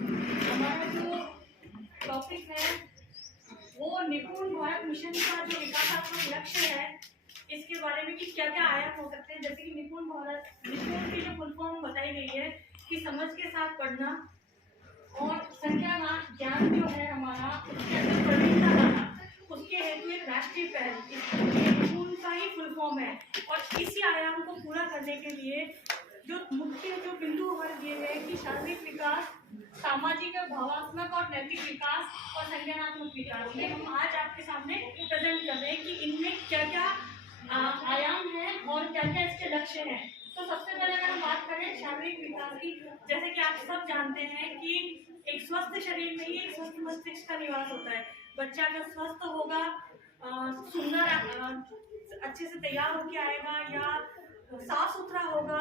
हमारा जो टॉपिक है वो निपुण भारत मिशन का जो विकासात्मक लक्ष्य है इसके बारे में कि क्या क्या आयाम हो सकते हैं। जैसे कि निपुण की जो फुल फॉर्म बताई गई है कि समझ के साथ पढ़ना और संख्या ज्ञान जो है हमारा उसके अंदर प्रवीणता लाना, उसके हेतु एक राष्ट्रीय पहल निपुण का ही फुल फॉर्म है। और इसी आयाम को पूरा करने के लिए जो मुख्य जो बिंदु हमारे दिए गए कि शारीरिक विकास, सामाजिक और भावात्मक और नैतिक विकास और संज्ञानात्मक विकास, ये हम आज आपके सामने प्रेजेंट कर रहे हैं कि इनमें क्या क्या आयाम है और क्या क्या इसके लक्ष्य हैं। तो सबसे पहले अगर हम बात करें शारीरिक विकास की, जैसे कि आप सब जानते हैं कि एक स्वस्थ शरीर में ही एक स्वस्थ मस्तिष्क का निवास होता है। बच्चा अगर स्वस्थ होगा, सुंदर अच्छे से तैयार होकर आएगा या साफ सुथरा होगा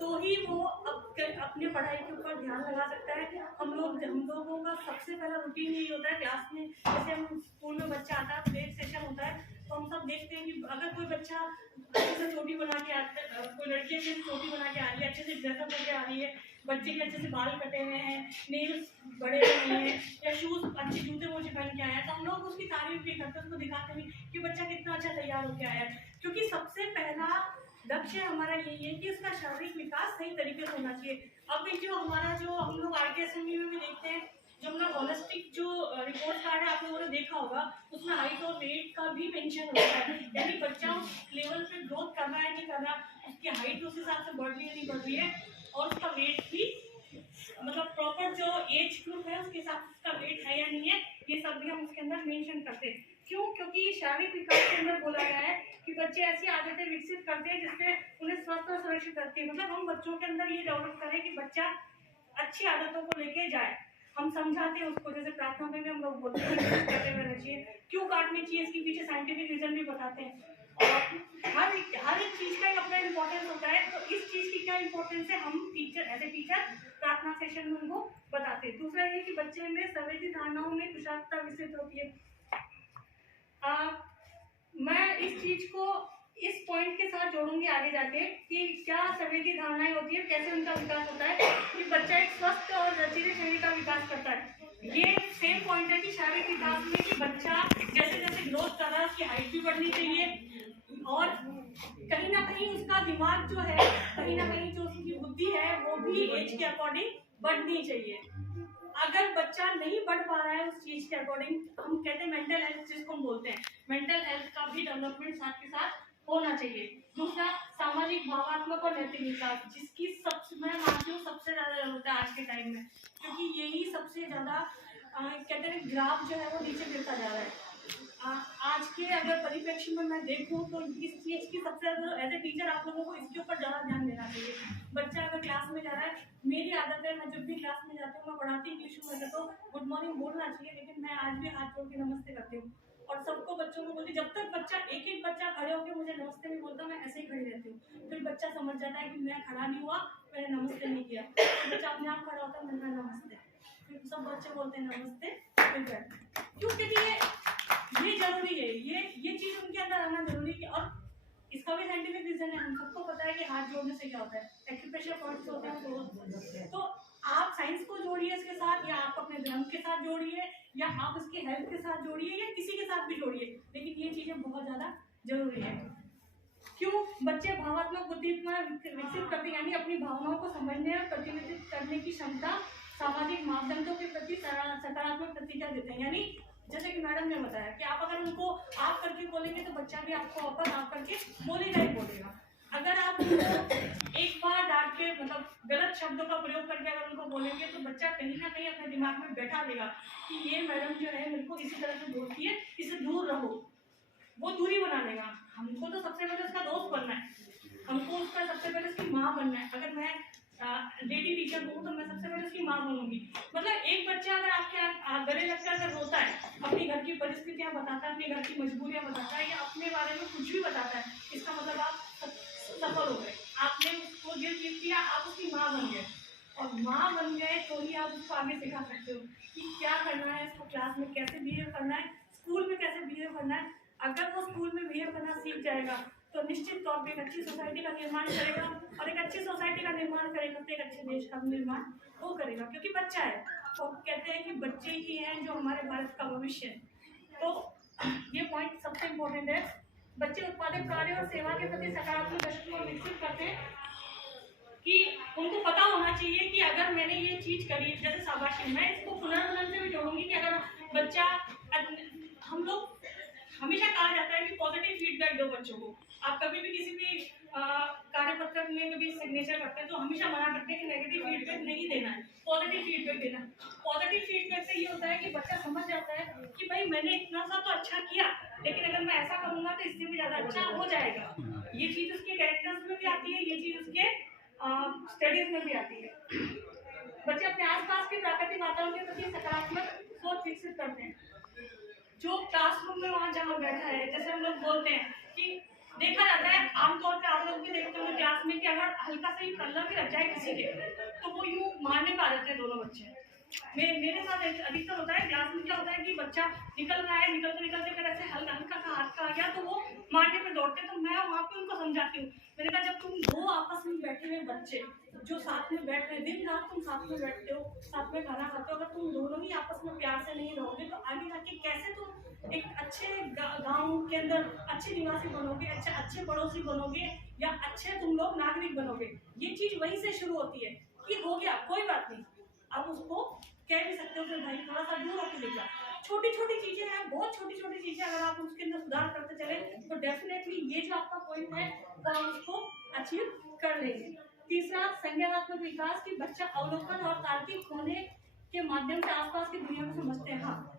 तो ही वो अपने पढ़ाई के ऊपर ध्यान लगा सकता है। हम लोगों का सबसे पहला रूटीन यही होता है क्लास में, जैसे हम स्कूल में बच्चा आता है, प्ले सेशन होता है, तो हम सब देखते हैं कि अगर कोई बच्चा अच्छे से चोटी बना के आता है, कोई लड़की अच्छे से चोटी बना के आ रही है, अच्छे से ड्रेसअप होकर आ रही है, बच्चे के अच्छे से बाल कटे हुए हैं, नेल्स बड़े हुए हैं या शूज अच्छे जूते मोजे पहन के आया है, तो हम लोग उसकी तारीफ भी करते हैं, उसको दिखाते हैं कि बच्चा कितना अच्छा तैयार होकर आया है। क्योंकि सबसे पहला लक्ष्य हमारा यही है कि उसका शारीरिक विकास सही तरीके से होना चाहिए। अब जो हमारा जो हम लोग RK में भी देखते हैं, जो हम लोग होलिस्टिक जो रिपोर्ट कार्ड है आप लोगों ने देखा होगा, उसमें हाइट और वेट का भी मेंशन होता है, यानी बच्चा उस लेवल पे ग्रोथ कर रहा है नहीं कर रहा, उसकी हाइट उस हिसाब से बढ़ रही है नहीं बढ़ रही है, और उसका वेट भी मतलब प्रॉपर जो एज ग्रुप है उसके हिसाब से उसका वेट है या नहीं है, ये सब भी हम उसके अंदर मेंशन करते हैं। क्यों? क्योंकि शारीरिक विकास के अंदर बोला गया है कि बच्चे ऐसी आदतें विकसित करते हैं जिससे उन्हें स्वस्थ और सुरक्षित रखती है। मतलब हम बच्चों के अंदर ये डेवलप करें कि बच्चा अच्छी आदतों को लेके जाए। हम समझाते हैं उसको, जैसे प्रार्थना में भी हम लोग बोलते हैं करते रहना चाहिए, क्यों काटनी चाहिए, इसके पीछे साइंटिफिक रीजन भी बताते हैं। और हर एक चीज का एक अपना इम्पोर्टेंस होता है, तो इस चीज की क्या इम्पोर्टेंस है हम टीचर एज ए टीचर प्रार्थना सेशन में उनको बताते हैं। दूसरा ये कि बच्चे में संवेदी धारणाओं में कुशलता विकसित होती है। मैं इस चीज को इस पॉइंट के साथ जोड़ूंगी आगे जाके कि क्या संवेदी धारणाएं होती है, कैसे उनका विकास होता है, कि बच्चा एक स्वस्थ और लचीले शरीर का विकास करता है। ये सेम पॉइंट है कि शारीरिक विकास में कि बच्चा जैसे जैसे ग्रोथ कर रहा है उसकी हाइट भी बढ़नी चाहिए और कहीं ना कहीं उसका दिमाग जो है, कहीं ना कहीं जो उसकी बुद्धि है वो भी एज के अकॉर्डिंग बढ़नी चाहिए। अगर बच्चा नहीं बढ़ पा रहा है उस चीज के अकॉर्डिंग, हम कहते हैं मेंटल हेल्थ जिसको हम बोलते हैं, मेंटल हेल्थ का भी डेवलपमेंट साथ के साथ होना चाहिए। दूसरा सामाजिक भावात्मक और नैतिक विकास, जिसकी सबसे मैं मानती हूँ सबसे ज्यादा जरूरत है आज के टाइम में, क्योंकि यही सबसे ज्यादा कहते हैं ग्राफ जो है वो नीचे गिरता जा रहा है। आज के अगर परिप्रेक्ष्य में मैं देखूं तो इस चीज की सबसे ज्यादा एज ए टीचर आप लोगों को इसके ऊपर ज्यादा ध्यान देना चाहिए। बच्चा अगर क्लास में जा रहा है, मेरी आदत है मैं जब भी क्लास में जाती हूँ, मैं पढ़ाती इंग्लिश में तो गुड मॉर्निंग बोलना चाहिए, लेकिन मैं आज भी हाथ जोड़ के नमस्ते करती हूँ और सबको बच्चों को बोलती, जब तक बच्चा एक एक बच्चा खड़े होकर मुझे नमस्ते नहीं बोलता मैं ऐसे ही खड़ी रहती हूँ। फिर बच्चा समझ जाता है कि मैं खड़ा नहीं हुआ, मैंने नमस्ते नहीं किया, तो बच्चा अपने आप खड़ा होता है, मैंने नमस्ते, फिर सब बच्चे बोलते हैं नमस्ते, फिर बैठ। क्यों? क्योंकि ये जरूरी है, ये चीज उनके अंदर आना जरूरी है। और इसका भी साइंटिफिक रीजन है, हम सबको पता है कि हाथ जोड़ने से क्या होता है, एक्यूप्रेशर पॉइंट्स होते हैं। तो आप साइंस को जोड़िए इसके साथ, या आप अपने धर्म के साथ जोड़िए, या आप इसके हेल्थ के साथ जोड़िए, या किसी के साथ भी जोड़िए, लेकिन ये चीजें बहुत ज्यादा जरूरी है। क्यों? बच्चे भावात्मक बुद्धि विकसित करते, यानी अपनी भावनाओं को समझने और प्रतिनिधित्व करने की क्षमता, सामाजिक मापदंडों के प्रति सकारात्मक प्रतिक्रिया देते हैं। यानी जैसे कि मैडम ने बताया कि आप अगर उनको आप करके बोलेंगे तो बच्चा भी आपको वापस आप करके बोलेगा ही बोलेगा। अगर आप उनको एक बार डांट के मतलब गलत शब्दों का प्रयोग करके अगर उनको बोलेंगे तो बच्चा कहीं ना कहीं अपने दिमाग में बैठा देगा कि ये मैडम जो है मेरे को इसी तरह से बोलती है, इससे दूर रहो, वो दूरी बना लेगा। हमको तो सबसे पहले उसका दोस्त बनना है, हमको उसका सबसे पहले उसकी माँ बनना है। अगर मैं लेडी टीचर हूँ तो मैं सबसे पहले उसकी माँ बनूंगी। मतलब एक बच्चा अगर आपके गले लगकर अगर रोता है, अपनी घर की परिस्थितियाँ बताता है, अपनी घर की मजबूरियाँ बताता है, या अपने बारे में कुछ भी बताता है, इसका मतलब आप सफल हो गए, आपने उसको दिल जीत लिया, आप उसकी माँ बन गए। और माँ बन गए तो ही आप उसको आगे सिखा सकते हो कि क्या करना है, उसको क्लास में कैसे बिहेव करना है, स्कूल में कैसे बिहेव करना है। अगर वो स्कूल में बिहेव करना सीख जाएगा तो निश्चित तौर पे एक अच्छी सोसाइटी का निर्माण करेगा, और एक अच्छी सोसाइटी का निर्माण करेगा तो एक अच्छे देश का निर्माण वो करेगा, क्योंकि बच्चा है। तो कहते हैं कि बच्चे ही हैं जो हमारे भारत का भविष्य है। तो ये पॉइंट सबसे इम्पोर्टेंट है। बच्चे उत्पादक कार्य और सेवा के प्रति सकारात्मक दृष्टिकोण विकसित करते हैं कि उनको पता होना चाहिए कि अगर मैंने ये चीज करी, जैसे शाबाशी, मैं इसको पुनर्मनन से भी जोड़ूंगी कि अगर बच्चा, हम लोग हमेशा कहा जाता है कि पॉजिटिव फीडबैक दो बच्चों को। आप कभी भी किसी भी कार्यपत्रक में कभी सिग्नेचर करते हैं तो हमेशा मना करते हैं कि नेगेटिव फीडबैक नहीं देना है, पॉजिटिव फीडबैक देना है। पॉजिटिव फीडबैक से ये होता है कि बच्चा समझ जाता है कि भाई मैंने इतना सा तो अच्छा किया, लेकिन अगर मैं ऐसा करूंगा तो इससे भी ज्यादा अच्छा हो जाएगा। ये चीज उसके कैरेक्टर्स में भी आती है, ये चीज उसके स्टडीज में भी आती है। बच्चे अपने आसपास के प्राकृतिक वातावरण के प्रति सकारात्मक सोच विकसित करते हैं। जो क्लासरूम में वहाँ जहाँ बैठा है, जैसे हम लोग बोलते हैं कि देखा जाता है आमतौर पे, आप लोग भी देखते होंगे क्लास में कि अगर हल्का सा ही पल्ला भी रख जाए किसी के तो वो यूं मारने पे आ जाते हैं दोनों बच्चे। मेरे साथ अधिकतर होता है। क्लास में क्या होता है कि बच्चा निकल रहा है, निकलते निकलते अगर ऐसे हल्का सा हाथ का आ गया तो वो मारने पे दौड़ते। तो मैं वहाँ पे उनको समझाती हूँ, मैंने कहा जब तुम दो आपस में बैठे हुए बच्चे जो साथ में बैठ रहे, दिन रात तुम साथ में बैठते हो, साथ में खाना खाते हो, अगर तुम दोनों ही आपस में प्यार से नहीं रहोगे तो आगे जाके कैसे तुम एक अच्छे गांव के अंदर अच्छे निवासी बनोगे, अच्छे पड़ोसी बनोगे, या अच्छे तुम लोग नागरिक बनोगे। ये चीज वहीं से शुरू होती है कि हो गया कोई बात नहीं, आप उसको कह भी सकते हो कि भाई थोड़ा सा दूर होकर देख जा। छोटी छोटी चीजें हैं, बहुत छोटी छोटी चीजें, अगर आप उसके अंदर सुधार करते चले तो डेफिनेटली ये जो आपका पॉइंट है वो आप उसको अचीव कर लेंगे। तीसरा, संज्ञानात्मक विकास की बच्चा अवलोकन और तार्किक होने के माध्यम से आसपास की दुनिया को समझते हैं। हाँ,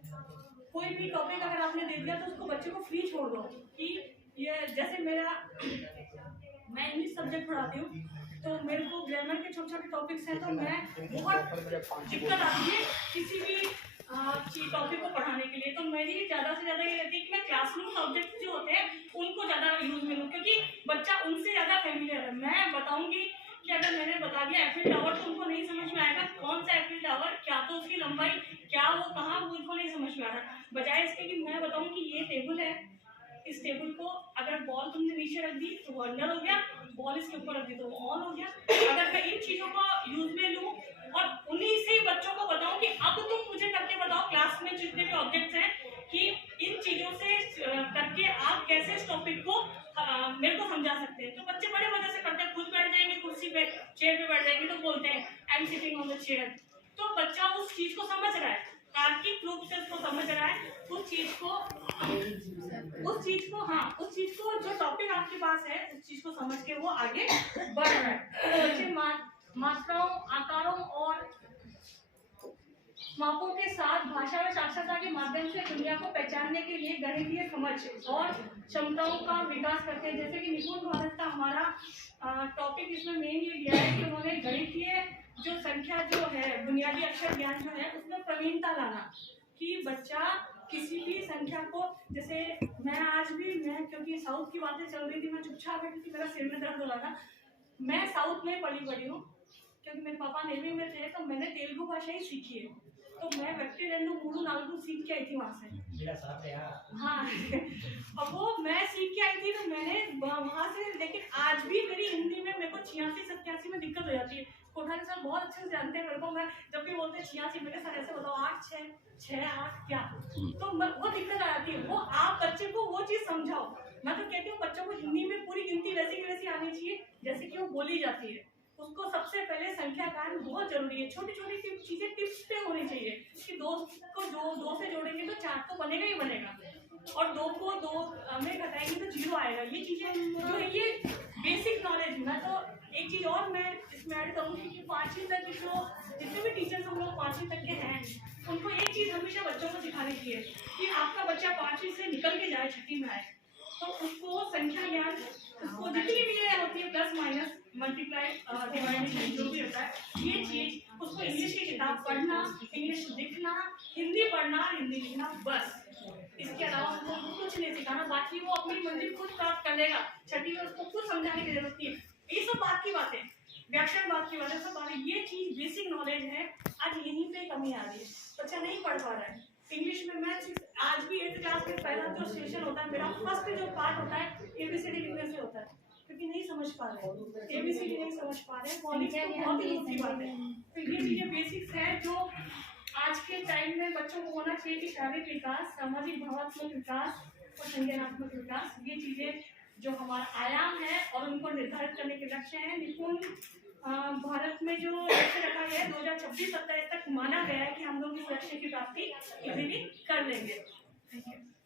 कोई भी टॉपिक अगर आपने दे दिया तो उसको बच्चे को फ्री छोड़ दो कि ये, जैसे मैं इंग्लिश सब्जेक्ट पढ़ाती हूँ तो मेरे को ग्रामर के छोटे छोटे टॉपिक्स हैं, तो मैं बहुत दिक्कत आती है किसी भी टॉपिक को पढ़ाने के लिए। तो मेरी ज़्यादा से ज़्यादा ये रहती है कि मैं क्लासरूम सब्जेक्ट जो होते हैं उनको ज़्यादा यूज में लूँ, क्योंकि बच्चा उनसे ज़्यादा फेमिलियर है। मैं बताऊँगी कि अगर मैंने बता दिया एफिल टावर तो उनको नहीं समझ में आएगा कौन सा एफिल टावर, क्या तो उसकी लंबाई, क्या वो कहाँ, वो उनको नहीं समझ में आ रहा। बजाय इसके कि मैं बताऊँ कि ये टेबल है, इस टेबल को अगर बॉल तुमने नीचे रख दी तो वो अंदर हो गया, बॉल इसके ऊपर रख दी तो वो ऑन हो गया। अगर मैं इन चीजों को यूज में लूँ और उन्हीं से बच्चों को बताऊं कि अब तुम मुझे करके बताओ क्लास में जितने भी ऑब्जेक्ट्स हैं कि इन चीजों से करके आप कैसे इस टॉपिक को मेरे को समझा सकते हैं। तो बच्चे बड़े मजे से करते हैं, खुद बैठ जाएंगे कुर्सी पे, चेयर पे बैठ जाएंगे तो बोलते हैं I am sitting on the chair. तो बच्चा उस चीज को समझ रहा है, तार्किक रूप से उसको समझ रहा है, उस चीज को जो टॉपिक आपके पास है उस चीज को समझ के वो आगे बढ़ रहा है। तो बच्चे मात्राओं, आकारों और मापों के साथ भाषा और साक्षरता के माध्यम से दुनिया को पहचानने के लिए गणितीय समझ और क्षमताओं का विकास करते हैं। जैसे कि निपुण भारत का हमारा टॉपिक इसमें मेन ये दिया है कि उन्होंने गणितीय जो संख्या जो है, बुनियादी अक्षर ज्ञान जो है उसमें प्रवीणता लाना, कि बच्चा किसी भी संख्या को, जैसे मैं क्योंकि साउथ की बातें चल रही थी, मैं चुपचाप बैठी थी, मेरा सिर में दर्द हो रहा था। मैं साउथ में पली हूँ क्योंकि मेरे पापा नेवी में थे, तो मैंने तेलुगु भाषा ही सीखी है। तो मैं व्यक्ति रेंडू मूडू नालू सीख के आई थी वहाँ से। हाँ अब वो मैं सीख के आई थी तो मैंने वहाँ से, लेकिन आज भी मेरी हिंदी में मेरे को 86-87 में दिक्कत हो जाती है। कोठारी सर बहुत अच्छे से जानते हैं मेरे को, मैं जब भी बोलते 86 मेरे सर ऐसे बताओ 8 6 6 8 क्या, तो वो दिक्कत आ जाती है। वो आप बच्चे को वो चीज समझाओ। मैं तो कहती हूँ बच्चों को हिंदी में पूरी गिनती वैसी की वैसी आनी चाहिए जैसे कि वो बोली जाती है। उसको सबसे पहले संख्या ज्ञान बहुत जरूरी है। छोटी छोटी चीजें टिप्स पे होनी चाहिए कि 2 को 2 से जोड़ेंगे तो 4 तो बनेगा ही बनेगा, और 2 को 2 में घटाएंगे तो 0 आएगा। ये चीजें जो है ये बेसिक नॉलेज। मैं तो एक चीज और मैं इसमें ऐड करूँगी कि 5वीं तक जो जितने भी टीचर्स हम लोग 5वीं तक के हैं उनको एक चीज हमेशा बच्चों को सिखानी चाहिए कि आपका बच्चा 5वीं से निकल के जाए, 6वीं में आए तो उसको संख्या ज्ञान, उसको जितनी भी होती है प्लस माइनस मल्टीप्लाई डिवाइडेशन जो भी होता है, ये चीज उसको इंग्लिश की किताब पढ़ना, इंग्लिश लिखना, हिंदी पढ़ना, हिंदी लिखना, बस। इसके अलावा उसको कुछ नहीं सिखाना। बाकी वो अपनी मंजिल खुद प्राप्त कर लेगा। 6वीं में उसको कुछ समझाने की जरूरत नहीं है। ये सब बात की बातें, व्याकरण बात की बातें, सब बातें, ये चीज बेसिक नॉलेज है। आज यहीं पे कमी आ रही है, बच्चा नहीं पढ़ पा रहा है। इंग्लिश में मैं आज भी 8th क्लास में पहला जो सेशन होता है मेरा, फर्स्ट जो पार्ट होता है ABCD लिखने से होता है, क्योंकि नहीं समझ पा रहे हैं, ABCD नहीं समझ पा रहे हैं, बहुत ही दूर की बात है। तो ये चीजें बेसिक्स है जो बच्चों को होना चाहिए कि शारीरिक विकास, सामाजिक भावात्मक विकास और संज्ञानात्मक विकास, ये चीजें जो हमारा आयाम है और उनको निर्धारित करने के लक्ष्य हैं। निपुण भारत में जो लक्ष्य रखा गया है 2026-27 तक माना गया है कि हम लोग इस लक्ष्य की प्राप्ति इजीली कर लेंगे। Thank you.